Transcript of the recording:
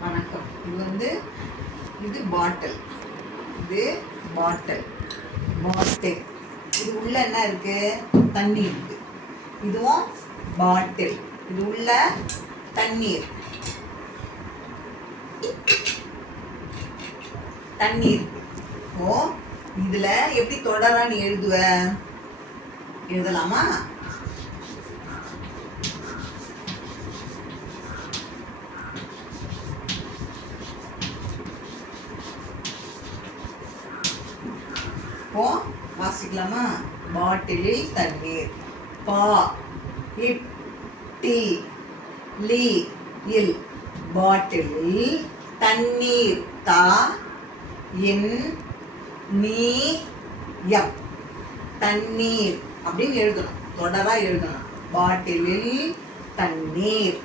வணக்கம். இது பாட்டில். இது பாட்டில். இது உள்ள என்ன இருக்கு? தண்ணி இருக்கு. இதுவும் பாட்டில். இது உள்ள தண்ணீர். தண்ணீர். ஓ, இதுல எப்படி தொடரான்னு எழுதுவ? எழுதலாமா? இப்போ வாசிக்கலாமா? பாட்டிலில் தண்ணீர். பா இட் டி லி இல் பாட்டிலில் தண்ணீர். தா இன் நீ யப் தண்ணீர் அப்படின்னு எழுதணும். தொடரா எழுதணும். பாட்டிலில் தண்ணீர்.